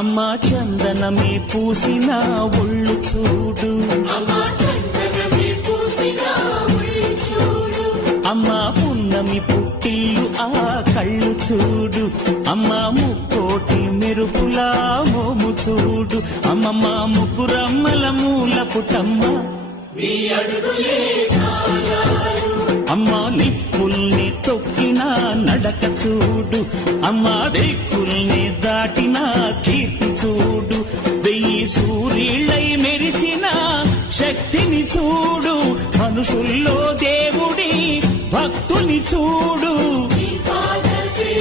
అమ్మా చందనమే పూసిన ఒళ్ళు చూడు, అమ్మా పున్నమి పుట్టిల్లు ఆ కళ్ళు చూడు, అమ్మా ముక్కోటి మెరుపులా మోము చూడు, అమ్మమ్మ ముగ్గురమ్మల మూల పుటమ్మ అమ్మా నిప్పుల్ని తొక్కిన నడక చూడు, అమ్మా దిక్కుల్ని దాటిన కీర్తి చూడు, 1000 సూర్యులై మెరిసిన శక్తిని చూడు, మనుషుల్లో దేవుడి భక్తుని చూడు.